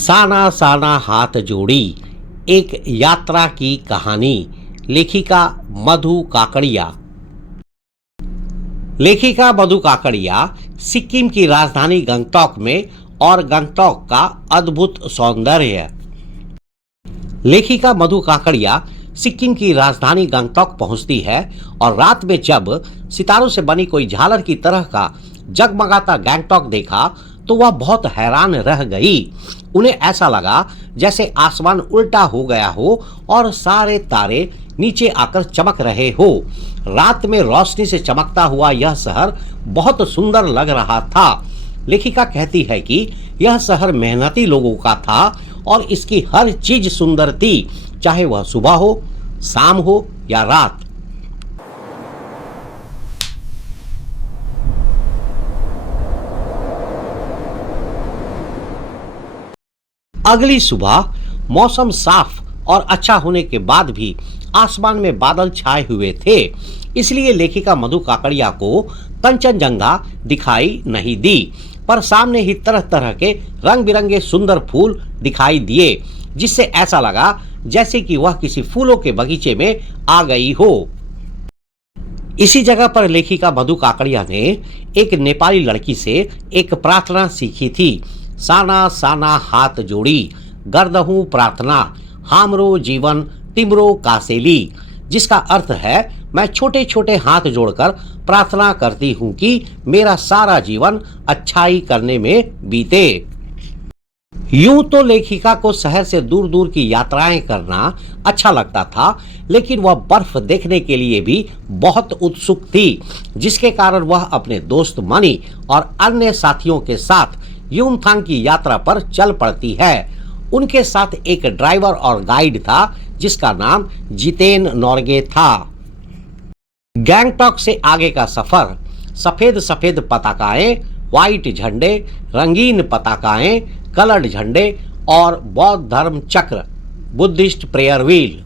साना साना हाथ जोड़ी, एक यात्रा की कहानी। लेखिका मधु काकड़िया। लेखिका मधु काकड़िया सिक्किम की राजधानी गंगटोक में और गंगटोक का अद्भुत सौंदर्य। लेखिका मधु काकड़िया सिक्किम की राजधानी गंगटोक पहुंचती है और रात में जब सितारों से बनी कोई झालर की तरह का जगमगाता गंगटोक देखा तो वह बहुत हैरान रह गई। उन्हें ऐसा लगा जैसे आसमान उल्टा हो गया हो और सारे तारे नीचे आकर चमक रहे हो। रात में रोशनी से चमकता हुआ यह शहर बहुत सुंदर लग रहा था। लेखिका कहती है कि यह शहर मेहनती लोगों का था और इसकी हर चीज सुंदर थी, चाहे वह सुबह हो, शाम हो या रात। अगली सुबह मौसम साफ और अच्छा होने के बाद भी आसमान में बादल छाए हुए थे, इसलिए लेखिका मधु काकड़िया को कंचनजंगा दिखाई नहीं दी, पर सामने ही तरह तरह के रंग बिरंगे सुंदर फूल दिखाई दिए, जिससे ऐसा लगा जैसे कि वह किसी फूलों के बगीचे में आ गई हो। इसी जगह पर लेखिका मधु काकड़िया ने एक नेपाली लड़की से एक प्रार्थना सीखी थी। साना साना हाथ जोड़ी, गर्दहूं प्रार्थना, हामरो जीवन तिमरो कासेली, जिसका अर्थ है मैं छोटे छोटे हाथ जोड़कर प्रार्थना करती हूँ कि मेरा सारा जीवन अच्छाई करने में बीते। यूं तो लेखिका को शहर से दूर दूर की यात्राएं करना अच्छा लगता था, लेकिन वह बर्फ देखने के लिए भी बहुत उत्सुक थी, जिसके कारण वह अपने दोस्त मनी और अन्य साथियों के साथ युमथांग की यात्रा पर चल पड़ती है। उनके साथ एक ड्राइवर और गाइड था जिसका नाम जितेन नॉर्गे था। गंगटोक से आगे का सफर सफेद सफेद पताकाएं, व्हाइट झंडे, रंगीन पताकाएं, कलर्ड झंडे और बौद्ध धर्म चक्र, बुद्धिस्ट प्रेयर व्हील।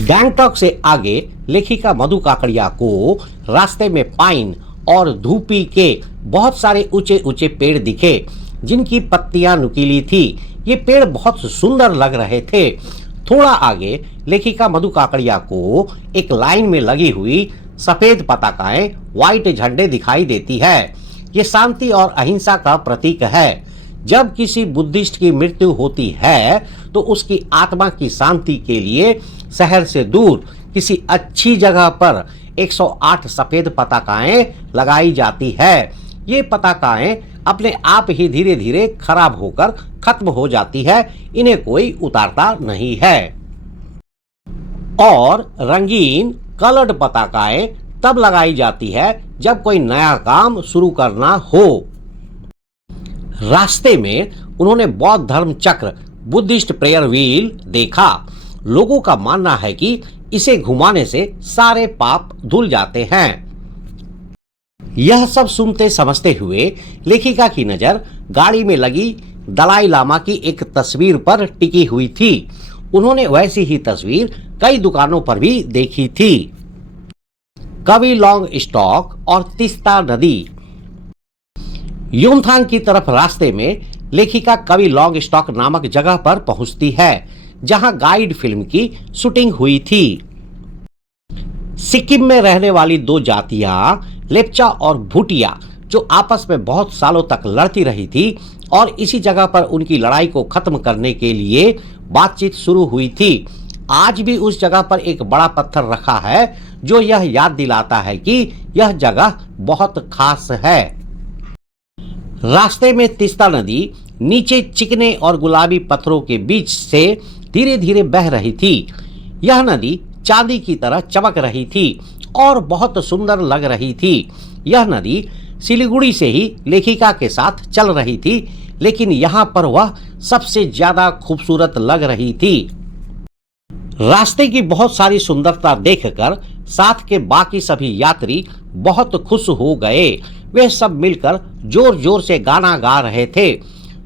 गंगटोक से आगे लेखिका मधु काकड़िया को रास्ते में पाइन और धूपी के बहुत सारे ऊंचे ऊंचे पेड़ दिखे, जिनकी पत्तियां नुकीली थी। ये पेड़ बहुत सुंदर लग रहे थे। थोड़ा आगे लेखिका मधु काकड़िया को एक लाइन में लगी हुई सफेद पताकाएं, व्हाइट झंडे दिखाई देती है। ये शांति और अहिंसा का प्रतीक है। जब किसी बुद्धिस्ट की मृत्यु होती है तो उसकी आत्मा की शांति के लिए शहर से दूर किसी अच्छी जगह पर 108 सफेद पताकाएं लगाई जाती है। ये पताकाएं अपने आप ही धीरे धीरे खराब होकर खत्म हो जाती है, इन्हें कोई उतारता नहीं है। और रंगीन कलर्ड पताकाएं तब लगाई जाती है जब कोई नया काम शुरू करना हो। रास्ते में उन्होंने बौद्ध धर्म चक्र, बुद्धिस्ट प्रेयर व्हील देखा। लोगों का मानना है कि इसे घुमाने से सारे पाप धुल जाते हैं। यह सब सुनते समझते हुए लेखिका की नजर गाड़ी में लगी दलाई लामा की एक तस्वीर पर टिकी हुई थी। उन्होंने वैसी ही तस्वीर कई दुकानों पर भी देखी थी। कवि लॉन्ग स्टॉक और तीस्ता नदी। युमथांग की तरफ रास्ते में लेखिका कवि लॉन्ग स्टॉक नामक जगह पर पहुंचती है, जहां गाइड फिल्म की शूटिंग हुई थी। सिक्किम में रहने वाली दो जातियां लेप्चा और भूटिया, जो आपस में बहुत सालों तक लड़ती रही थी, और इसी जगह पर उनकी लड़ाई को खत्म करने के लिए बातचीत शुरू हुई थी। आज भी उस जगह पर एक बड़ा पत्थर रखा है जो यह याद दिलाता है कि यह जगह बहुत खास है। रास्ते में तीस्ता नदी नीचे चिकने और गुलाबी पत्थरों के बीच से धीरे धीरे बह रही थी। यह नदी चांदी की तरह चमक रही थी और बहुत सुंदर लग रही थी। यह नदी सिलीगुड़ी से ही लेखिका के साथ चल रही थी, लेकिन यहाँ पर वह सबसे ज्यादा खूबसूरत लग रही थी। रास्ते की बहुत सारी सुंदरता देखकर साथ के बाकी सभी यात्री बहुत खुश हो गए। वे सब मिलकर जोर जोर से गाना गा रहे थे।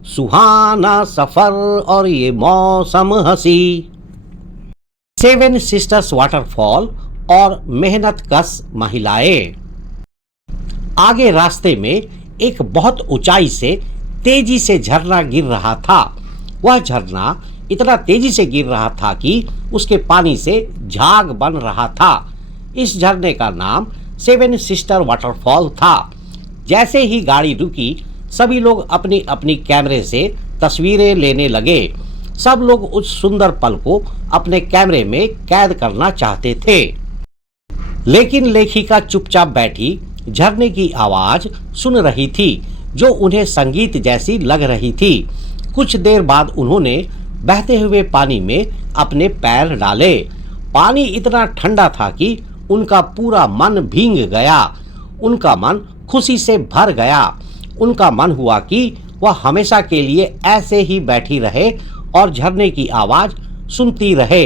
सुहाना सफर और ये मौसम हंसी, 7 सिस्टर्स वाटरफॉल और मेहनत कश महिलाएं। आगे रास्ते में एक बहुत ऊंचाई से तेजी से झरना गिर रहा था। वह झरना इतना तेजी से गिर रहा था कि उसके पानी से झाग बन रहा था। इस झरने का नाम सेवन सिस्टर वाटरफॉल था। जैसे ही गाड़ी रुकी, सभी लोग अपनी अपनी कैमरे से तस्वीरें लेने लगे। सब लोग उस सुंदर पल को अपने कैमरे में कैद करना चाहते थे। लेकिन लेखिका चुपचाप बैठी झरने की आवाज सुन रही थी, जो उन्हें संगीत जैसी लग रही थी। कुछ देर बाद उन्होंने बहते हुए पानी में अपने पैर डाले। पानी इतना ठंडा था कि उनका पूरा मन भीग गया। उनका मन खुशी से भर गया। उनका मन हुआ कि वह हमेशा के लिए ऐसे ही बैठी रहे और झरने की आवाज सुनती रहे।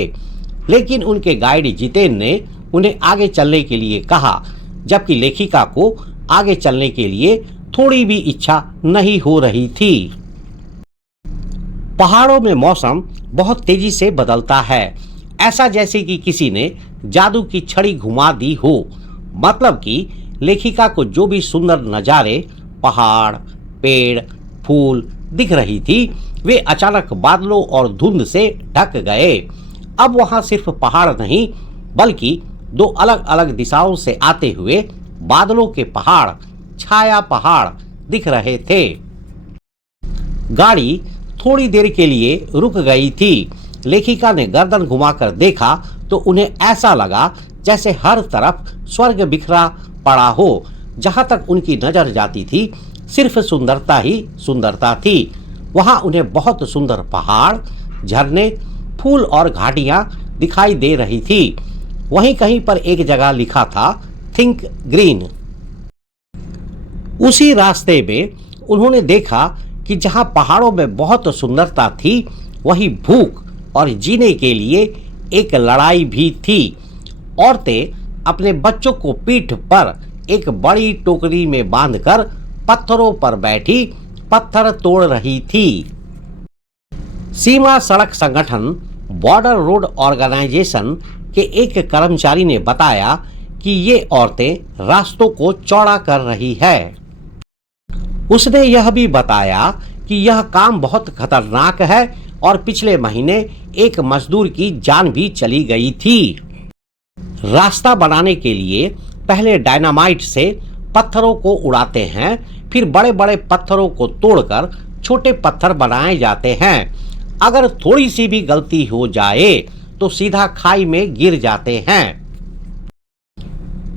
लेकिन उनके गाइड जितेन ने उन्हें आगे चलने के लिए कहा, जबकि लेखिका को आगे चलने के लिए थोड़ी भी इच्छा नहीं हो रही थी। पहाड़ों में मौसम बहुत तेजी से बदलता है, ऐसा जैसे कि किसी ने जादू की छड़ी घुमा दी हो। मतलब कि लेखिका को जो भी सुंदर नज़ारे, पहाड़, पेड़, फूल दिख रही थी, वे अचानक बादलों और धुंध से ढक गए। अब वहां सिर्फ पहाड़ नहीं, बल्कि दो अलग अलग दिशाओं से आते हुए बादलों के पहाड़, छाया पहाड़ दिख रहे थे। गाड़ी थोड़ी देर के लिए रुक गई थी। लेखिका ने गर्दन घुमाकर देखा तो उन्हें ऐसा लगा जैसे हर तरफ स्वर्ग बिखरा पड़ा हो। जहां तक उनकी नजर जाती थी, सिर्फ सुंदरता ही सुंदरता थी। वहां उन्हें बहुत सुंदर पहाड़, झरने, फूल और घाटियां दिखाई दे रही थी। वहीं कहीं पर एक जगह लिखा था, थिंक ग्रीन। उसी रास्ते में उन्होंने देखा कि जहां पहाड़ों में बहुत सुंदरता थी, वहीं भूख और जीने के लिए एक लड़ाई भी थी। औरतें अपने बच्चों को पीठ पर एक बड़ी टोकरी में बांधकर पत्थरों पर बैठी पत्थर तोड़ रही थी। सीमा सड़क संगठन बॉर्डर रोड ऑर्गेनाइजेशन के एक कर्मचारी ने बताया कि ये औरतें रास्तों को चौड़ा कर रही है। उसने यह भी बताया कि यह काम बहुत खतरनाक है और पिछले महीने एक मजदूर की जान भी चली गई थी। रास्ता बनाने के लिए पहले डायनामाइट से पत्थरों को उड़ाते हैं, फिर बड़े बड़े पत्थरों को तोड़कर छोटे पत्थर बनाए जाते हैं। अगर थोड़ी सी भी गलती हो जाए तो सीधा खाई में गिर जाते हैं।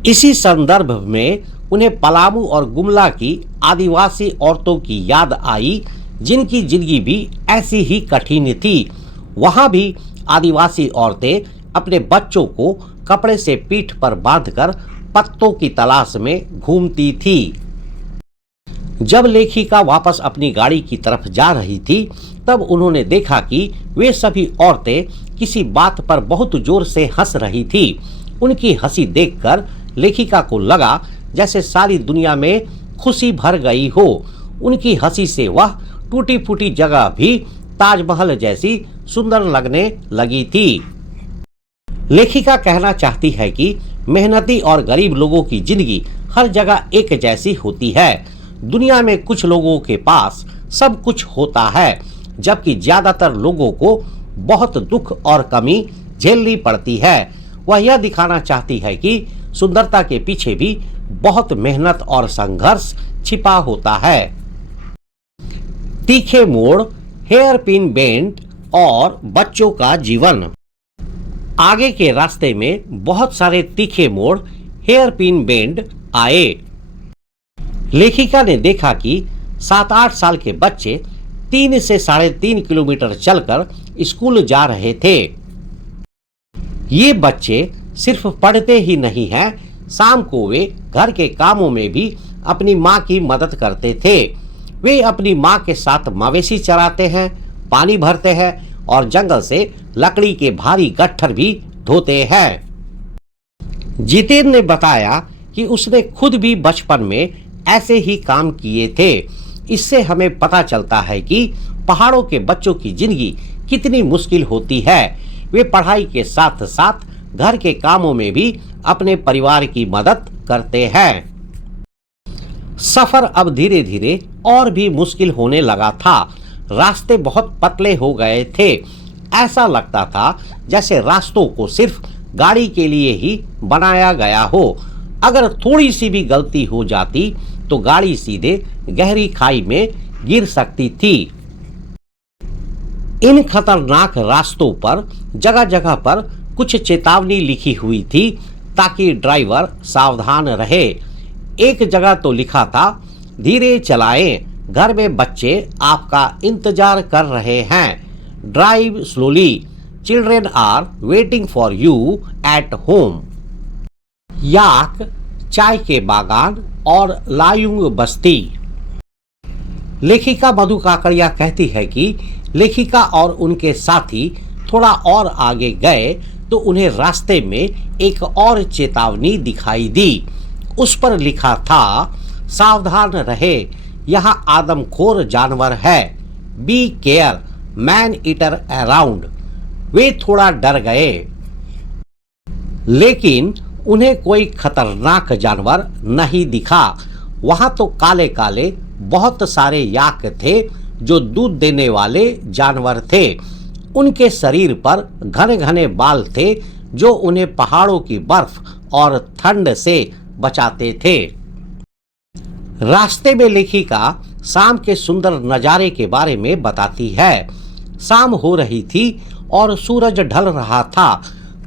इसी संदर्भ में उन्हें पलामू और गुमला की आदिवासी औरतों की याद आई, जिनकी जिंदगी भी ऐसी ही कठिन थी। वहां भी आदिवासी औरतें अपने बच्चों को कपड़े से पीठ पर बांधकर पत्तों की तलाश में घूमती थी। जब लेखिका वापस अपनी गाड़ी की तरफ जा रही थी, तब उन्होंने देखा कि वे सभी औरतें किसी बात पर बहुत जोर से हंस रही थी। उनकी हंसी देखकर लेखिका को लगा जैसे सारी दुनिया में खुशी भर गई हो। उनकी हंसी से वह टूटी फूटी जगह भी ताजमहल जैसी सुंदर लगने लगी थी। लेखिका कहना चाहती है कि मेहनती और गरीब लोगों की जिंदगी हर जगह एक जैसी होती है। दुनिया में कुछ लोगों के पास सब कुछ होता है, जबकि ज्यादातर लोगों को बहुत दुख और कमी झेलनी पड़ती है। वह यह दिखाना चाहती है कि सुंदरता के पीछे भी बहुत मेहनत और संघर्ष छिपा होता है। तीखे मोड़, हेयर पिन बेंड और बच्चों का जीवन। आगे के रास्ते में बहुत सारे तीखे मोड़, हेयर पिन बेंड आए। लेखिका ने देखा कि 7-8 साल के बच्चे 3 से 3.5 किलोमीटर चलकर स्कूल जा रहे थे। ये बच्चे सिर्फ पढ़ते ही नहीं हैं, शाम को वे घर के कामों में भी अपनी माँ की मदद करते थे। वे अपनी माँ के साथ मवेशी चराते हैं, पानी भरते हैं और जंगल से लकड़ी के भारी गट्ठर भी ढोते हैं। जितेन ने बताया कि उसने खुद भी बचपन में ऐसे ही काम किए थे। इससे हमें पता चलता है कि पहाड़ों के बच्चों की जिंदगी कितनी मुश्किल होती है। वे पढ़ाई के साथ साथ घर के कामों में भी अपने परिवार की मदद करते हैं। सफर अब धीरे धीरे और भी मुश्किल होने लगा था। रास्ते बहुत पतले हो गए थे। ऐसा लगता था जैसे रास्तों को सिर्फ गाड़ी के लिए ही बनाया गया हो। अगर थोड़ी सी भी गलती हो जाती तो गाड़ी सीधे गहरी खाई में गिर सकती थी। इन खतरनाक रास्तों पर जगह जगह पर कुछ चेतावनी लिखी हुई थी ताकि ड्राइवर सावधान रहे। एक जगह तो लिखा था, धीरे चलाएं, घर में बच्चे आपका इंतजार कर रहे हैं। Drive slowly, children are waiting for you at home. Yak, चाय के बागान और लायुंग बस्ती। लेखिका मधु काकड़िया कहती है कि लेखिका और उनके साथी थोड़ा और आगे गए तो उन्हें रास्ते में एक और चेतावनी दिखाई दी। उस पर लिखा था, सावधान रहे, यहाँ आदमखोर जानवर है। Be care, man eater around. वे थोड़ा डर गए, लेकिन उन्हें कोई खतरनाक जानवर नहीं दिखा। वहां तो काले काले बहुत सारे याक थे जो दूध देने वाले जानवर थे। उनके शरीर पर घने घने बाल थे जो उन्हें पहाड़ों की बर्फ और ठंड से बचाते थे। रास्ते में लेखिका शाम के सुंदर नजारे के बारे में बताती है। शाम हो रही थी और सूरज ढल रहा था।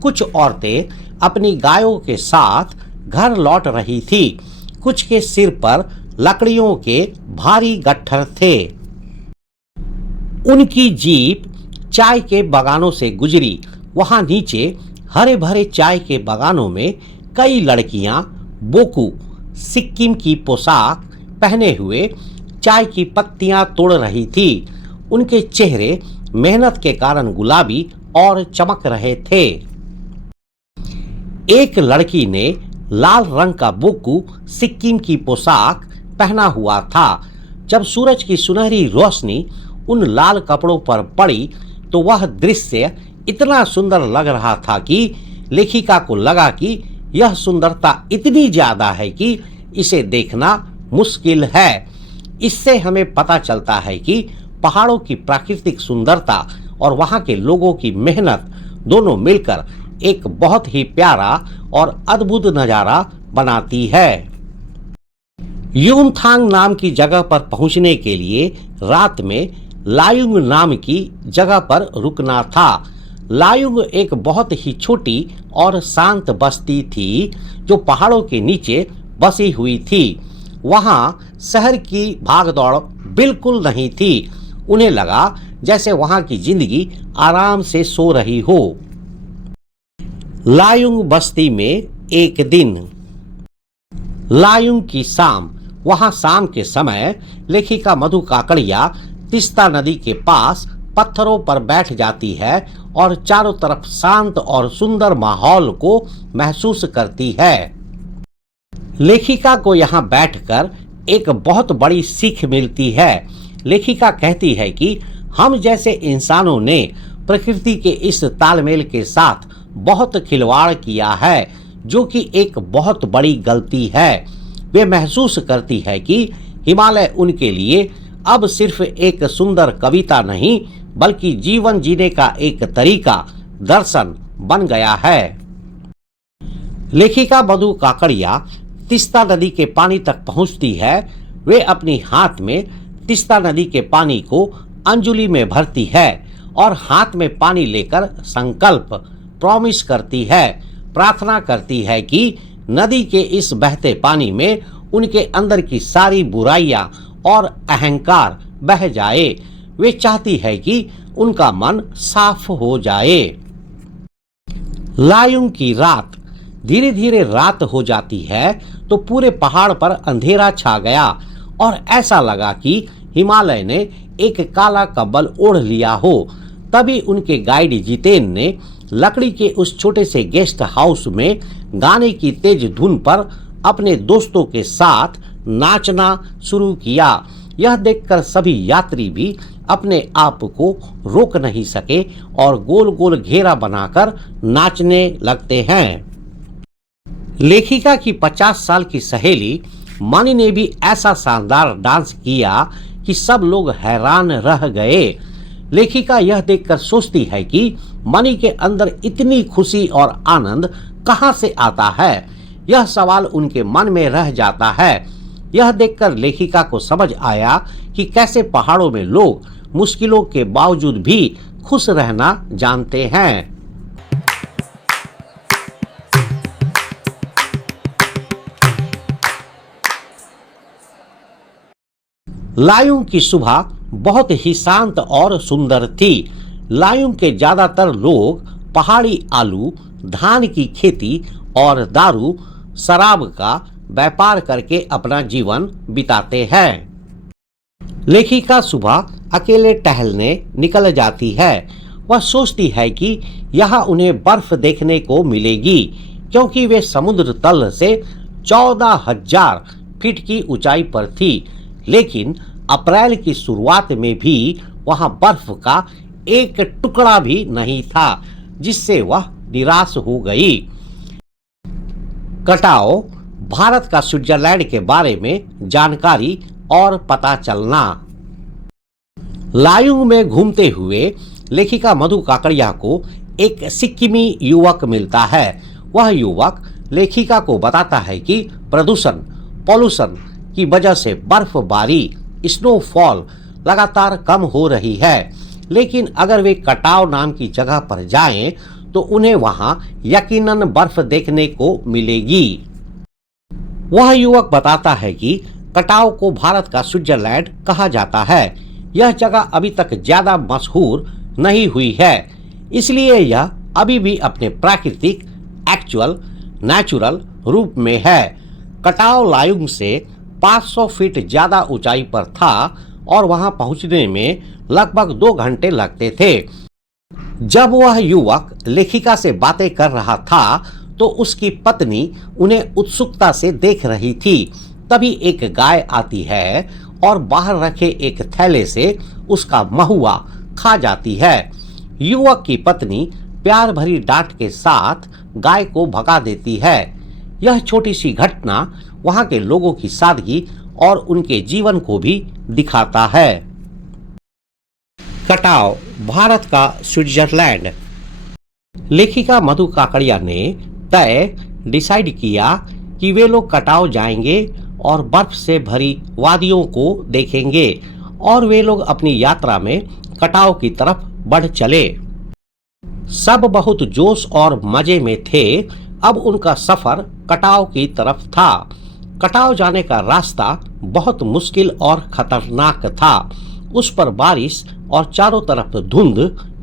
कुछ औरतें अपनी गायों के साथ घर लौट रही थी। कुछ के सिर पर लकड़ियों के भारी गट्ठर थे। उनकी जीप चाय के बागानों से गुजरी। वहां नीचे हरे भरे चाय के बागानों में कई लड़कियां बोकू, सिक्किम की पोशाक पहने हुए चाय की पत्तियां तोड़ रही थी। उनके चेहरे मेहनत के कारण गुलाबी और चमक रहे थे। एक लड़की ने लाल रंग का बोकू, सिक्किम की पोशाक पहना हुआ था। जब सूरज की सुनहरी रोशनी उन लाल कपड़ों पर पड़ी तो वह दृश्य इतना सुंदर लग रहा था कि लेखिका को लगा कि यह सुंदरता इतनी ज्यादा है कि इसे देखना मुश्किल है। इससे हमें पता चलता है कि पहाड़ों की प्राकृतिक सुंदरता और वहां के लोगों की मेहनत दोनों मिलकर एक बहुत ही प्यारा और अद्भुत नजारा बनाती है। यूमथांग नाम की जगह पर पहुंचने के लिए रात में लायुंग नाम की जगह पर रुकना था। लायुंग एक बहुत ही छोटी और शांत बस्ती थी जो पहाड़ों के नीचे बसी हुई थी। वहां शहर की भागदौड़ बिल्कुल नहीं थी। उन्हें लगा जैसे वहां की जिंदगी आराम से सो रही हो। लायुंग बस्ती में एक दिन। लायुंग की शाम। वहां शाम के समय लेखिका मधु काकड़िया तीस्ता नदी के पास पत्थरों पर बैठ जाती है और चारों तरफ शांत और सुंदर माहौल को महसूस करती है। लेखिका को यहाँ बैठकर एक बहुत बड़ी सीख मिलती है। लेखिका कहती है कि हम जैसे इंसानों ने प्रकृति के इस तालमेल के साथ बहुत खिलवाड़ किया है, जो कि एक बहुत बड़ी गलती है। वे महसूस करती है कि हिमालय उनके लिए अब सिर्फ एक सुंदर कविता नहीं बल्कि जीवन जीने का एक तरीका, दर्शन बन गया है। लेखिका मधु काकड़िया तीस्ता नदी के पानी तक पहुंचती है। वे अपनी हाथ में तीस्ता नदी के पानी को अंजुली में भरती है और हाथ में पानी लेकर संकल्प, प्रॉमिस करती है, प्रार्थना करती है कि नदी के इस बहते पानी में उनके अंदर की सारी बुराइयां और अहंकार बह जाए। वे चाहती है कि उनका मन साफ हो जाए। लायुंग की रात। धीरे धीरे रात हो जाती है तो पूरे पहाड़ पर अंधेरा छा गया और ऐसा लगा कि हिमालय ने एक काला कंबल ओढ़ लिया हो। तभी उनके गाइड जितेन ने लकड़ी के उस छोटे से गेस्ट हाउस में गाने की तेज धुन पर अपने दोस्तों के साथ नाचना शुरू किया। यह देखकर सभी यात्री भी अपने आप को रोक नहीं सके और गोल गोल घेरा बनाकर नाचने लगते हैं। लेखिका की 50 साल की सहेली मनी ने भी ऐसा शानदार डांस किया कि सब लोग हैरान रह गए। लेखिका यह देखकर सोचती है कि मनी के अंदर इतनी खुशी और आनंद कहां से आता है। यह सवाल उनके मन में रह जाता है। यह देखकर लेखिका को समझ आया कि कैसे पहाड़ों में लोग मुश्किलों के बावजूद भी खुश रहना जानते हैं। लायुंग की सुबह बहुत ही शांत और सुंदर थी। लायुंग के ज्यादातर लोग पहाड़ी आलू, धान की खेती और दारू शराब का व्यापार करके अपना जीवन बिताते हैं। लेखिका सुबह अकेले टहलने निकल जाती है। वह सोचती है कि यहाँ उन्हें बर्फ देखने को मिलेगी, क्योंकि वे समुद्र तल से 14,000 फीट की ऊंचाई पर थी। लेकिन अप्रैल की शुरुआत में भी वहां बर्फ का एक टुकड़ा भी नहीं था, जिससे वह निराश हो गई। कटाओ भारत का स्विट्जरलैंड के बारे में जानकारी और पता चलना। लायुंग में घूमते हुए लेखिका मधु काकड़िया को एक सिक्किमी युवक मिलता है। वह युवक लेखिका को बताता है कि पॉल्यूशन की वजह से बर्फबारी, स्नोफॉल लगातार कम हो रही है। लेकिन अगर वे कटाव नाम की जगह पर जाएं तो उन्हें वहां यकीनन बर्फ देखने को मिलेगी। वह युवक बताता है कि कटाव को भारत का स्विट्जरलैंड कहा जाता है। यह जगह अभी तक ज्यादा मशहूर नहीं हुई है, इसलिए यह अभी भी अपने प्राकृतिक नेचुरल रूप में है। कटाव लायुंग से 500 फीट ज्यादा ऊंचाई पर था और वहां पहुंचने में लगभग 2 घंटे लगते थे। जब वह युवक लेखिका से बातें कर रहा था तो उसकी पत्नी उन्हें उत्सुकता से देख रही थी। तभी एक गाय आती है और बाहर रखे एक थैले से उसका महुआ खा जाती है। युवक की पत्नी प्यार भरी डांट के साथ गाय को भगा देती है। यह छोटी सी घटना वहां के लोगों की सादगी और उनके जीवन को भी दिखाता है। कटाव भारत का स्विट्जरलैंड। लेखिका मधु काकड़िया ने डिसाइड किया कि वे लोग कटाव जाएंगे और बर्फ से भरी वादियों को देखेंगे, और वे लोग अपनी यात्रा में कटाव की तरफ बढ़ चले। सब बहुत जोश और मजे में थे। अब उनका सफर कटाव की तरफ था। कटाव जाने का रास्ता बहुत मुश्किल और खतरनाक था। उस पर बारिश और चारों तरफ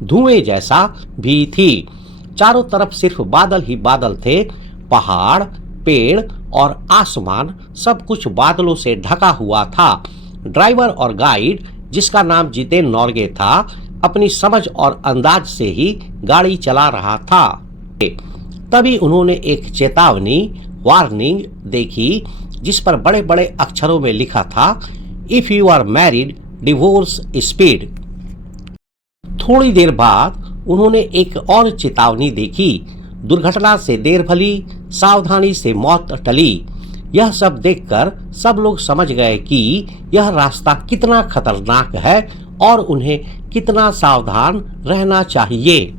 धुएं जैसा भी थी। चारों तरफ सिर्फ बादल ही बादल थे। पहाड़, पेड़ और आसमान सब कुछ बादलों से ढका हुआ था। ड्राइवर और गाइड, जिसका नाम जितेन नॉर्गे था, अपनी समझ और अंदाज से ही गाड़ी चला रहा था। तभी उन्होंने एक वार्निंग देखी, जिस पर बड़े बड़े अक्षरों में लिखा था, if you are married, divorce speed. थोड़ी देर बाद उन्होंने एक और चेतावनी देखी, दुर्घटना से देर भली, सावधानी से मौत टली। यह सब देखकर सब लोग समझ गए कि यह रास्ता कितना खतरनाक है और उन्हें कितना सावधान रहना चाहिए।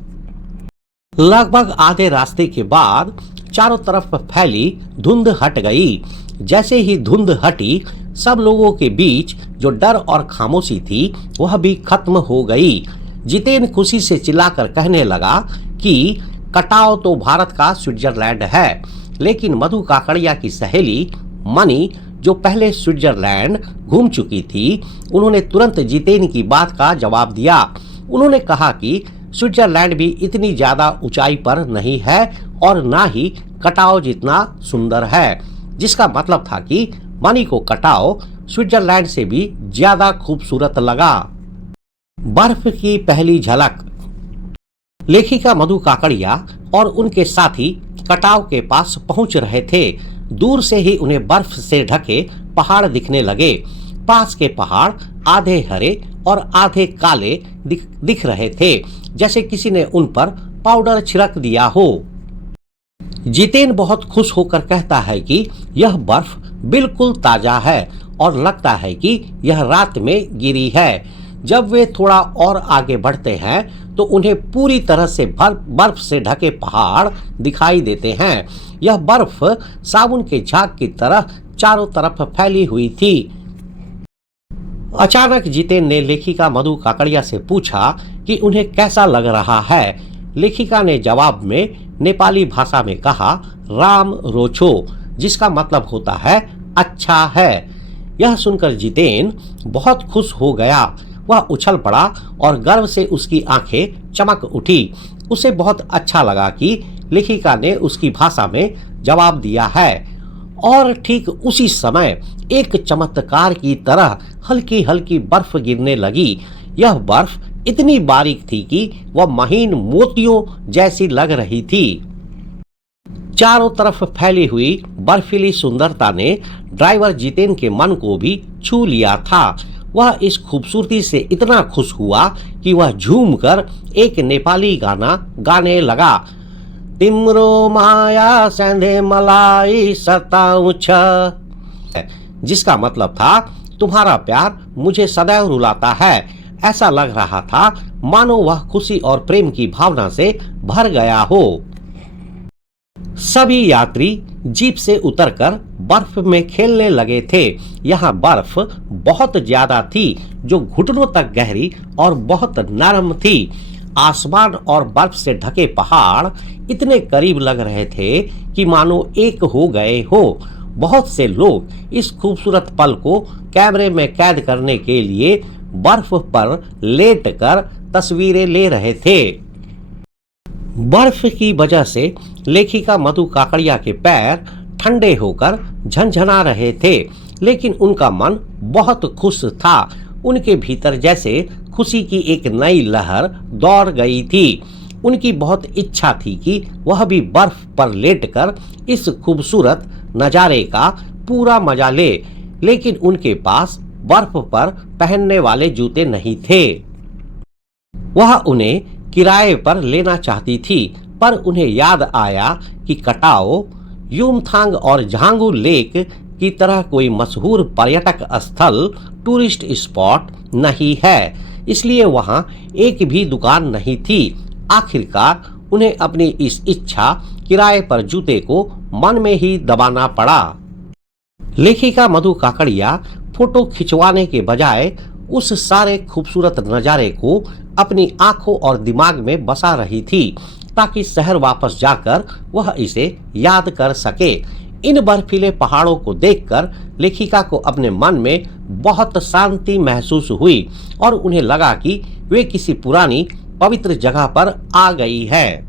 लगभग आधे रास्ते के बाद चारों तरफ फैली धुंध हट गई। जैसे ही धुंध हटी, सब लोगों के बीच जो डर और खामोशी थी वह भी खत्म हो गई। जितेन खुशी से चिल्लाकर कहने लगा कि कटाव तो भारत का स्विट्जरलैंड है। लेकिन मधु काकड़िया की सहेली मनी, जो पहले स्विट्जरलैंड घूम चुकी थी, उन्होंने तुरंत जितेन की बात का जवाब दिया। उन्होंने कहा कि स्विट्जरलैंड भी इतनी ज्यादा ऊंचाई पर नहीं है और ना ही कटाव जितना सुंदर है, जिसका मतलब था कि मनी को कटाव स्विट्जरलैंड से भी ज्यादा खूबसूरत लगा। बर्फ की पहली झलक। लेखिका मधु काकड़िया और उनके साथी कटाव के पास पहुंच रहे थे। दूर से ही उन्हें बर्फ से ढके पहाड़ दिखने लगे। पास के पहाड़ आधे हरे और आधे काले दिख रहे थे, जैसे किसी ने उन पर पाउडर छिड़क दिया हो। जितेन बहुत खुश होकर कहता है कि यह बर्फ बिल्कुल ताजा है और लगता है कि यह रात में गिरी है। जब वे थोड़ा और आगे बढ़ते हैं तो उन्हें पूरी तरह से बर्फ से ढके पहाड़ दिखाई देते हैं। यह बर्फ साबुन के झाग की तरह चारों तरफ फैली हुई थी। अचानक जितेन ने लेखिका मधु काकड़िया से पूछा कि उन्हें कैसा लग रहा है। लेखिका ने जवाब में नेपाली भाषा में कहा, राम रोचो, जिसका मतलब होता है अच्छा है। यह सुनकर जितेन बहुत खुश हो गया। वह उछल पड़ा और गर्व से उसकी आंखें चमक उठी। उसे बहुत अच्छा लगा कि लेखिका ने उसकी भाषा में जवाब दिया है। और ठीक उसी समय एक चमत्कार की तरह हल्की हल्की बर्फ गिरने लगी। यह बर्फ इतनी बारीक थी कि वह महीन मोतियों जैसी लग रही थी। चारों तरफ फैली हुई बर्फीली सुंदरता ने ड्राइवर जितेन के मन को भी छू लिया था। वह इस खूबसूरती से इतना खुश हुआ कि वह झूमकर एक नेपाली गाना गाने लगा। तिम्रो माया सेंधे मलाई सताउँछ, जिसका मतलब था तुम्हारा प्यार मुझे सदैव रुलाता है। ऐसा लग रहा था मानो वह खुशी और प्रेम की भावना से भर गया हो। सभी यात्री जीप से उतरकर बर्फ में खेलने लगे थे। यहाँ बर्फ बहुत ज्यादा थी, जो घुटनों तक गहरी और बहुत नरम थी। आसमान और बर्फ से ढके पहाड़ इतने करीब लग रहे थे कि मानो एक हो गए हो। बहुत से लोग इस खूबसूरत पल को कैमरे में कैद करने के लिए बर्फ पर लेटकर तस्वीरें ले रहे थे। बर्फ की वजह से लेखिका मधु काकड़िया के पैर ठंडे होकर झनझना रहे थे, लेकिन उनका मन बहुत खुश था। उनके भीतर जैसे खुशी की एक नई लहर दौड़ गई थी। उनकी बहुत इच्छा थी कि वह भी बर्फ पर लेटकर इस खूबसूरत नज़ारे का पूरा मजा ले, लेकिन उनके पास बर्फ पर पहनने वाले जूते नहीं थे। वह उन्हें किराए पर लेना चाहती थी, पर उन्हें याद आया कि कटाओ, युमथांग और झांगू लेक की तरह कोई मशहूर पर्यटक स्थल, टूरिस्ट स्पॉट नहीं है, इसलिए वहां एक भी दुकान नहीं थी। आखिरकार उन्हें अपनी इस इच्छा किराए पर जूते को मन में ही दबाना पड़ा। लेखिका मधु काकड़िया फोटो खिंचवाने के बजाय उस सारे खूबसूरत नज़ारे को अपनी आंखों और दिमाग में बसा रही थी, ताकि शहर वापस जाकर वह इसे याद कर सके। इन बर्फीले पहाड़ों को देखकर लेखिका को अपने मन में बहुत शांति महसूस हुई और उन्हें लगा कि वे किसी पुरानी पवित्र जगह पर आ गई है।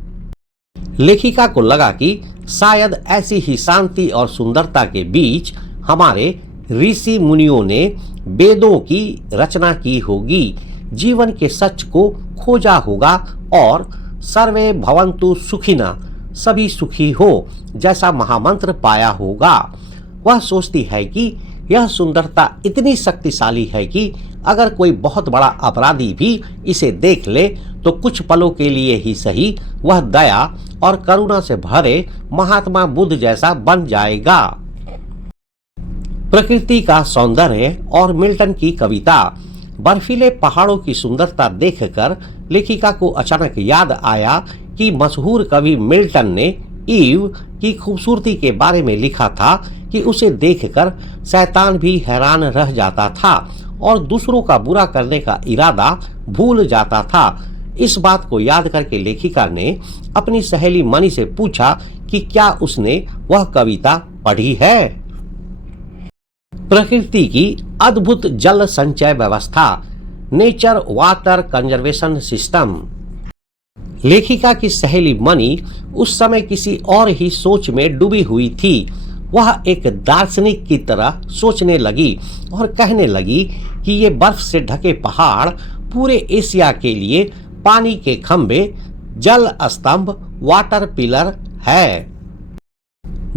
लेखिका को लगा कि शायद ऐसी ही शांति और सुंदरता के बीच हमारे ऋषि मुनियों ने वेदों की रचना की होगी, जीवन के सच को खोजा होगा और सर्वे भवन्तु सुखिना, सभी सुखी हो, जैसा महामंत्र पाया होगा। वह सोचती है कि यह सुंदरता इतनी शक्तिशाली है कि अगर कोई बहुत बड़ा अपराधी भी इसे देख ले तो कुछ पलों के लिए ही सही वह दया और करुणा से भरे महात्मा बुद्ध जैसा बन जाएगा। प्रकृति का सौंदर्य और मिल्टन की कविता। बर्फीले पहाड़ों की सुंदरता देखकर लेखिका को अचानक याद आया कि मशहूर कवि मिल्टन ने ईव की खूबसूरती के बारे में लिखा था कि उसे देखकर शैतान भी हैरान रह जाता था और दूसरों का बुरा करने का इरादा भूल जाता था। इस बात को याद करके लेखिका ने अपनी सहेली मनी से पूछा कि क्या उसने वह कविता पढ़ी है। प्रकृति की अद्भुत जल संचय व्यवस्था, नेचर वाटर कंजर्वेशन सिस्टम। लेखिका की सहेली मनी उस समय किसी और ही सोच में डूबी हुई थी। वह एक दार्शनिक की तरह सोचने लगी और कहने लगी कि ये बर्फ से ढके पहाड़ पूरे एशिया के लिए पानी के खंभे, जल स्तंभ, वाटर पिलर है।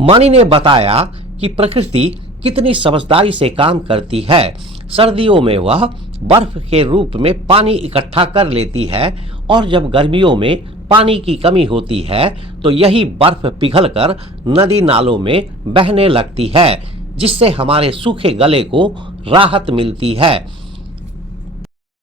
मनी ने बताया कि प्रकृति कितनी समझदारी से काम करती है। सर्दियों में वह बर्फ के रूप में पानी इकट्ठा कर लेती है और जब गर्मियों में पानी की कमी होती है तो यही बर्फ पिघलकर नदी नालों में बहने लगती है, जिससे हमारे सूखे गले को राहत मिलती है।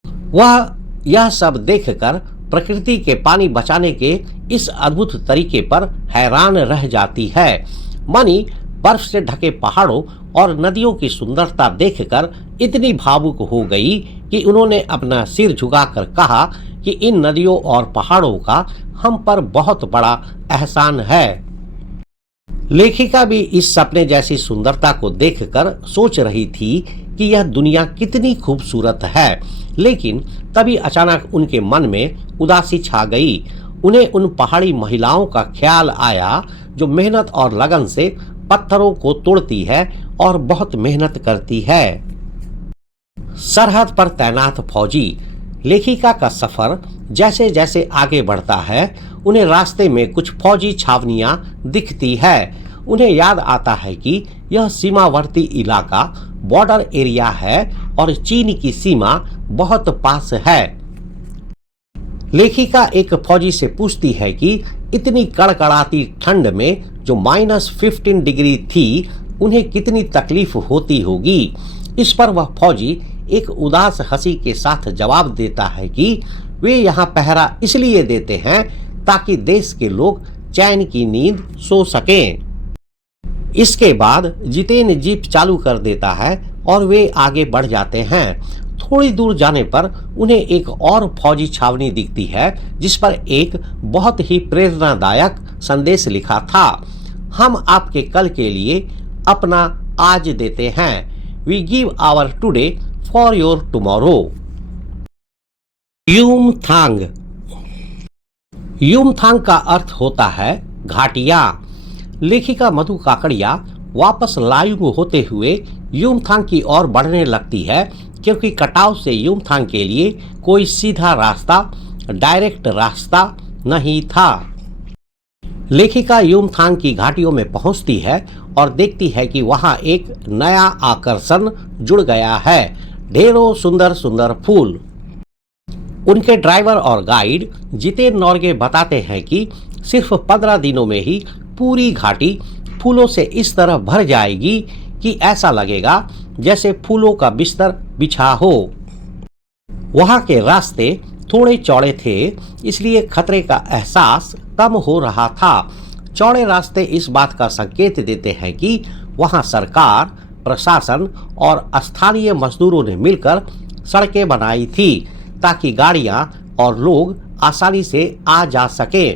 वह यह सब देखकर प्रकृति के पानी बचाने के इस अद्भुत तरीके पर हैरान रह जाती है। मनी बर्फ से ढके पहाड़ों और नदियों की सुंदरता देखकर इतनी भावुक हो गई कि उन्होंने अपना सिर झुकाकर कहा कि इन नदियों और पहाड़ों का हम पर बहुत बड़ा एहसान है। लेखिका भी इस सपने जैसी सुंदरता को देखकर सोच रही थी कि यह दुनिया कितनी खूबसूरत है, लेकिन तभी अचानक उनके मन में उदासी छा गई। उन्हें उन पहाड़ी महिलाओं का ख्याल आया जो मेहनत और लगन से पत्थरों को तोड़ती है और बहुत मेहनत करती है। सरहद पर तैनात फौजी। लेखिका का सफर जैसे जैसे आगे बढ़ता है उन्हें रास्ते में कुछ फौजी छावनियां दिखती है। उन्हें याद आता है कि यह सीमावर्ती इलाका बॉर्डर एरिया है और चीन की सीमा बहुत पास है। लेखिका एक फौजी से पूछती है कि इतनी कड़कड़ाती ठंड में जो -15 डिग्री थी उन्हें कितनी तकलीफ होती होगी। इस पर वह फौजी एक उदास हंसी के साथ जवाब देता है कि वे यहाँ पहरा इसलिए देते हैं ताकि देश के लोग चैन की नींद सो सकें। इसके बाद जितेन जीप चालू कर देता है और वे आगे बढ़ जाते हैं। थोड़ी दूर जाने पर उन्हें एक और फौजी छावनी दिखती है जिस पर एक बहुत ही प्रेरणादायक संदेश लिखा था। हम आपके कल के लिए अपना आज देते हैं। We give our today for your tomorrow. Yumthang. Yumthang का अर्थ होता है घाटियां। लेखिका मधु काकड़िया वापस लायुंग होते हुए युमथांग की ओर बढ़ने लगती है क्योंकि कटाव से युमथांग के लिए कोई सीधा रास्ता, डायरेक्ट रास्ता नहीं था। लेखिका युमथांग की घाटियों में पहुंचती है और देखती है कि वहां एक नया आकर्षण जुड़ गया है, ढेरों सुंदर सुंदर फूल। उनके ड्राइवर और गाइड जितेन नॉर्गे बताते हैं कि सिर्फ 15 दिनों में ही पूरी घाटी फूलों से इस तरह भर जाएगी कि ऐसा लगेगा जैसे फूलों का बिस्तर बिछा हो। वहां के रास्ते थोड़े चौड़े थे, इसलिए खतरे का एहसास कम हो रहा था। चौड़े रास्ते इस बात का संकेत देते हैं कि वहां सरकार, प्रशासन और स्थानीय मजदूरों ने मिलकर सड़कें बनाई थी ताकि गाड़ियां और लोग आसानी से आ जा सके।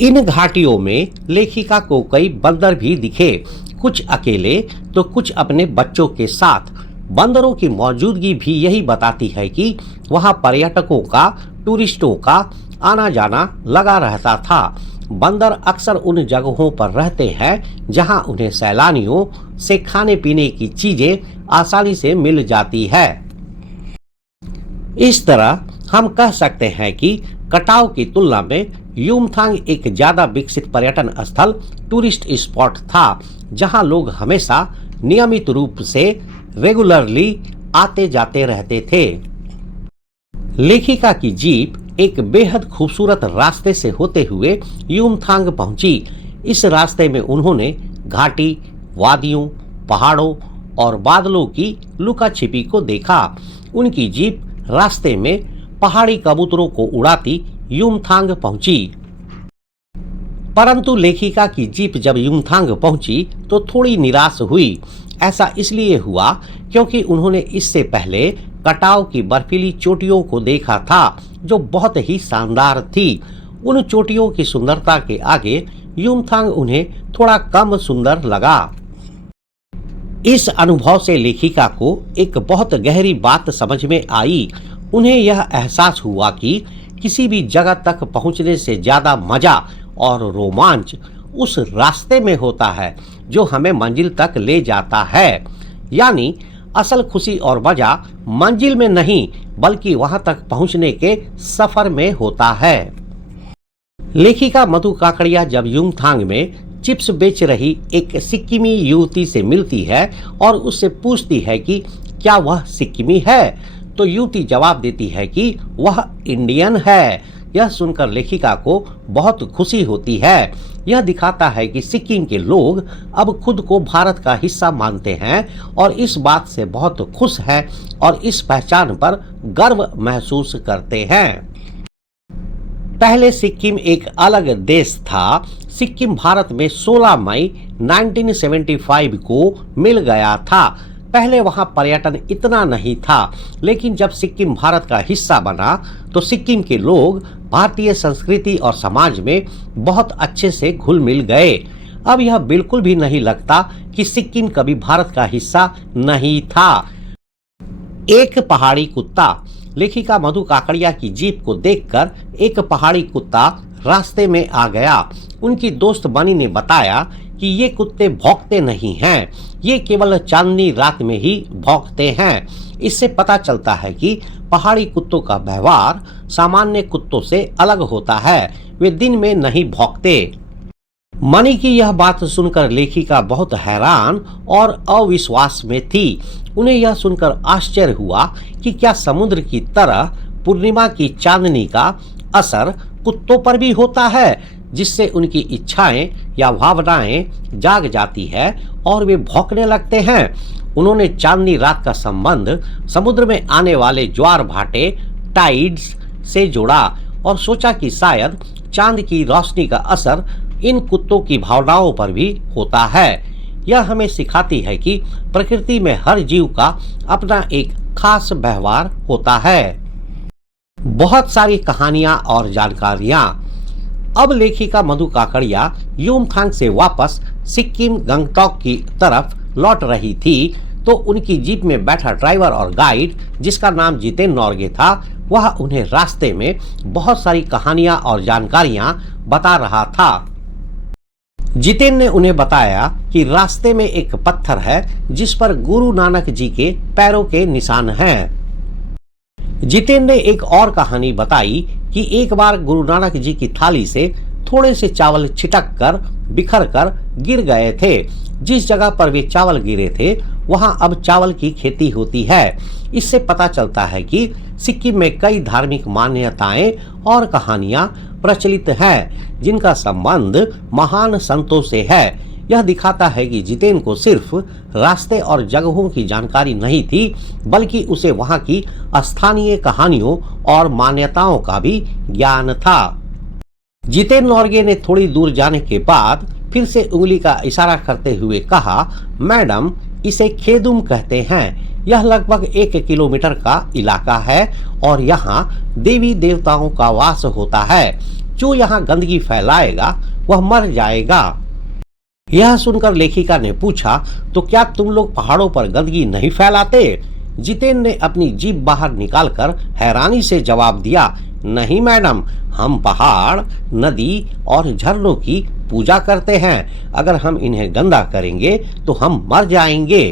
इन घाटियों में लेखिका को कई बंदर भी दिखे, कुछ अकेले तो कुछ अपने बच्चों के साथ। बंदरों की मौजूदगी भी यही बताती है कि वहां पर्यटकों का, टूरिस्टों का आना जाना लगा रहता था। बंदर अक्सर उन जगहों पर रहते हैं जहां उन्हें सैलानियों से खाने पीने की चीजें आसानी से मिल जाती है। इस तरह हम कह सकते हैं कि कटाव की तुलना में युमथांग एक ज्यादा विकसित पर्यटन स्थल, टूरिस्ट स्पॉट था जहां लोग हमेशा नियमित रूप से रेगुलरली आते जाते रहते थे। लेखिका की जीप एक बेहद खूबसूरत रास्ते से होते हुए युमथांग पहुंची। इस रास्ते में उन्होंने घाटी, वादियों, पहाड़ों और बादलों की लुका छिपी को देखा। उनकी जीप रास्ते में पहाड़ी कबूतरों को उड़ाती युमथांग पहुंची। परंतु लेखिका की जीप जब युमथांग पहुंची तो थोड़ी निराश हुई। ऐसा इसलिए हुआ क्योंकि उन्होंने इससे पहले कटाव की बर्फीली चोटियों को देखा था जो बहुत ही शानदार थी। उन चोटियों की सुंदरता के आगे युमथांग उन्हें थोड़ा कम सुंदर लगा। इस अनुभव से लेखिका को एक बहुत गहरी बात समझ में आई। उन्हें यह एहसास हुआ कि किसी भी जगह तक पहुंचने से ज्यादा मजा और रोमांच उस रास्ते में होता है जो हमें मंजिल तक ले जाता है। यानी असल खुशी और मजा मंजिल में नहीं बल्कि वहां तक पहुंचने के सफर में होता है। लेखिका मधु काकड़िया जब युमथांग में चिप्स बेच रही एक सिक्किमी युवती से मिलती है और उससे पूछती है कि क्या वह सिक्किमी है, तो युवती जवाब देती है कि वह इंडियन है। यह सुनकर लेखिका को बहुत खुशी होती है। यह दिखाता है कि सिक्किम के लोग अब खुद को भारत का हिस्सा मानते हैं और इस बात से बहुत खुश हैं और इस पहचान पर गर्व महसूस करते हैं। पहले सिक्किम एक अलग देश था। सिक्किम भारत में 16 मई 1975 को मिल गया था। पहले वहां पर्यटन इतना नहीं था, लेकिन जब सिक्किम भारत का हिस्सा बना तो सिक्किम के लोग भारतीय संस्कृति और समाज में बहुत अच्छे से घुल मिल गए। अब यह बिल्कुल भी नहीं लगता कि सिक्किम कभी भारत का हिस्सा नहीं था। एक पहाड़ी कुत्ता। लेखिका मधु काकड़िया की जीप को देखकर एक पहाड़ी कुत्ता रास्ते में आ गया। उनकी दोस्त बनी ने बताया कि ये कुत्ते भौंकते नहीं हैं, ये केवल चांदनी रात में ही भौंकते हैं। इससे पता चलता है कि पहाड़ी कुत्तों का व्यवहार सामान्य कुत्तों से अलग होता है, वे दिन में नहीं भौंकते। मणि की यह बात सुनकर लेखिका बहुत हैरान और अविश्वास में थी। उन्हें यह सुनकर आश्चर्य हुआ कि क्या समुद्र की तरह पूर्णिमा की चांदनी का असर कुत्तों पर भी होता है, जिससे उनकी इच्छाएं या भावनाएं जाग जाती है और वे भौंकने लगते हैं। उन्होंने चांदनी रात का संबंध समुद्र में आने वाले ज्वार भाटे टाइड्स से जोड़ा और सोचा कि शायद चांद की रोशनी का असर इन कुत्तों की भावनाओं पर भी होता है। यह हमें सिखाती है कि प्रकृति में हर जीव का अपना एक खास व्यवहार होता है। बहुत सारी कहानियां और जानकारियां। अब लेखिका मधु काकड़िया युमथांग से वापस सिक्किम गंगटोक की तरफ लौट रही थी तो उनकी जीप में बैठा ड्राइवर और गाइड, जिसका नाम जितेन नॉर्गे था, वह उन्हें रास्ते में बहुत सारी कहानियां और जानकारियां बता रहा था। जितेन ने उन्हें बताया कि रास्ते में एक पत्थर है जिस पर गुरु नानक जी के पैरों के निशान हैं। जितेन ने एक और कहानी बताई कि एक बार गुरु नानक जी की थाली से थोड़े से चावल छिटक कर बिखर कर गिर गए थे। जिस जगह पर वे चावल गिरे थे वहां अब चावल की खेती होती है। इससे पता चलता है कि सिक्किम में कई धार्मिक मान्यताएं और कहानियां प्रचलित हैं जिनका संबंध महान संतों से है। यह दिखाता है कि जितेन को सिर्फ रास्ते और जगहों की जानकारी नहीं थी, बल्कि उसे वहां की स्थानीय कहानियों और मान्यताओं का भी ज्ञान था। जितेन नॉर्गे ने थोड़ी दूर जाने के बाद फिर से उंगली का इशारा करते हुए कहा, मैडम, इसे खेदुम कहते हैं। यह लगभग 1 किलोमीटर का इलाका है और यहाँ देवी देवताओं का वास होता है। जो यहाँ गंदगी फैलाएगा वह मर जाएगा। यह सुनकर लेखिका ने पूछा, तो क्या तुम लोग पहाड़ों पर गंदगी नहीं फैलाते? जितेन ने अपनी जीभ बाहर निकालकर हैरानी से जवाब दिया, नहीं मैडम, हम पहाड़, नदी और झरनों की पूजा करते हैं। अगर हम इन्हें गंदा करेंगे तो हम मर जाएंगे।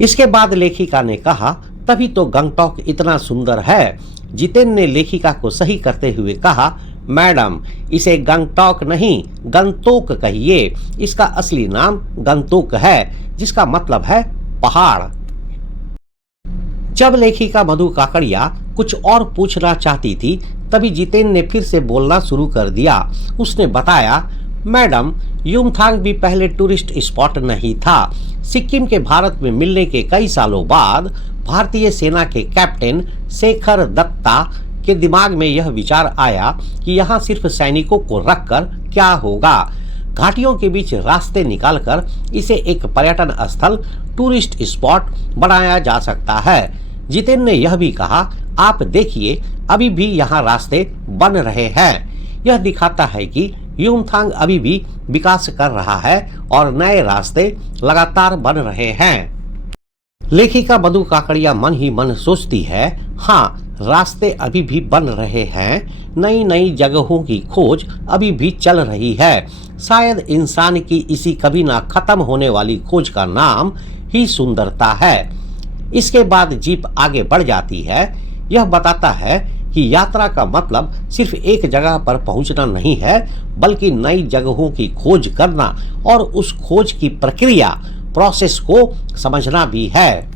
इसके बाद लेखिका ने कहा, तभी तो गंगटोक इतना सुंदर है। जितेन ने लेखिका को सही करते हुए कहा, मैडम, इसे गंगटोक नहीं गंतोक कहिए। इसका असली नाम गंतोक है, जिसका मतलब है पहाड़। जब लेखिका मधु काकड़िया कुछ और पूछना चाहती थी तभी जितेन ने फिर से बोलना शुरू कर दिया। उसने बताया, मैडम, युमथांग भी पहले टूरिस्ट स्पॉट नहीं था। सिक्किम के भारत में मिलने के कई सालों बाद भारतीय सेना के कैप्टन शेखर दत्ता के दिमाग में यह विचार आया कि यहाँ सिर्फ सैनिकों को रखकर क्या होगा। घाटियों के बीच रास्ते निकालकर इसे एक पर्यटन स्थल, टूरिस्ट स्पॉट बनाया जा सकता है। जितेन ने यह भी कहा, आप देखिए, अभी भी यहाँ रास्ते बन रहे हैं। यह दिखाता है कि युमथांग अभी भी विकास कर रहा है और नए रास्ते लगातार बन रहे हैं। लेखिका मधु काकड़िया मन ही मन सोचती है, हाँ, रास्ते अभी भी बन रहे हैं, नई नई जगहों की खोज अभी भी चल रही है। शायद इंसान की इसी कभी ना खत्म होने वाली खोज का नाम ही सुंदरता है। इसके बाद जीप आगे बढ़ जाती है। यह बताता है कि यात्रा का मतलब सिर्फ एक जगह पर पहुंचना नहीं है, बल्कि नई जगहों की खोज करना और उस खोज की प्रक्रिया, प्रोसेस को समझना भी है।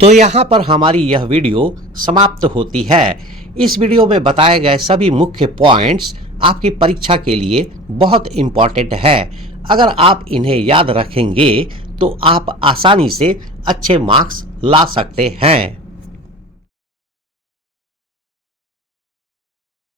तो यहाँ पर हमारी यह वीडियो समाप्त होती है। इस वीडियो में बताए गए सभी मुख्य पॉइंट्स आपकी परीक्षा के लिए बहुत इम्पोर्टेंट है। अगर आप इन्हें याद रखेंगे तो आप आसानी से अच्छे मार्क्स ला सकते हैं।